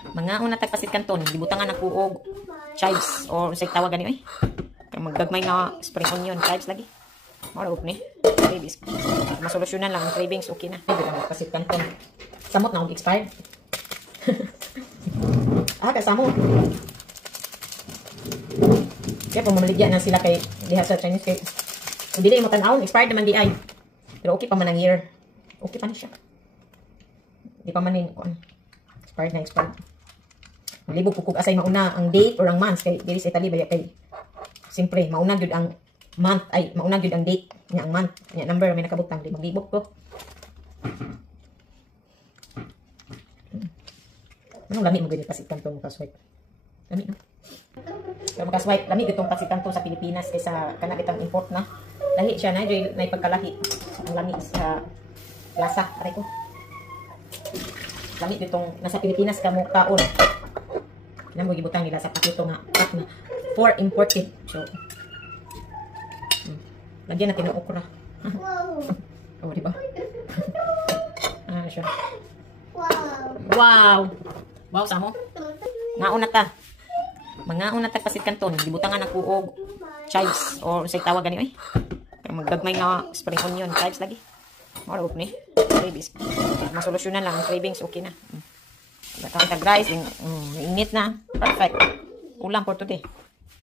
Mga una tagpasit kanton, gibutangan ako og chives or say tawag gani oy. Maggagmay nga spring onion, chives lagi. Mao ra ni. Babies. Masolusyonan lang ang cravings, okay na. Dili na pasit kanton. Samot na og expired. Kasamo. Kaya po mamaligyan na sila kay diha sa Chinese kay hindi mo tan-awon, expired naman di ay. Pero okay pa man ang year. Okay pa ni siya. Di pa man ni expired na expired. Malibog kung asay mauna ang date or ang month kay diri sa Italy baya kay siyempre mauna gyud ang month ay mauna gyud ang date nya ang month nya number may nakabutang di maglibog ko. Anong lami mo gyud pasit kanto mo kasway. Lami no. Pero makaswipe, lami itong pasit kanto sa Pilipinas kaysa kana bitang import na. Lahi siya na pagkalahi. Ang lami sa lasa aray ko. Lami itong nasa Pilipinas kamo kaon. Kailan mo gibutang nila sa pakito nga pack na for imported. So, lagyan natin ng okra. Oh, di ba? Siya. Wow! Wow, samo. Nauna ta. Mga una tagpasit kanton, gibutangan ako og chives or say tawag gani oy. Maggagmay nga spring onion, chives lagi. Mao ra ni. Babies. Masolusyonan lang ang cravings, okay na. Batang tag rice, init na. Perfect. Ulam for today.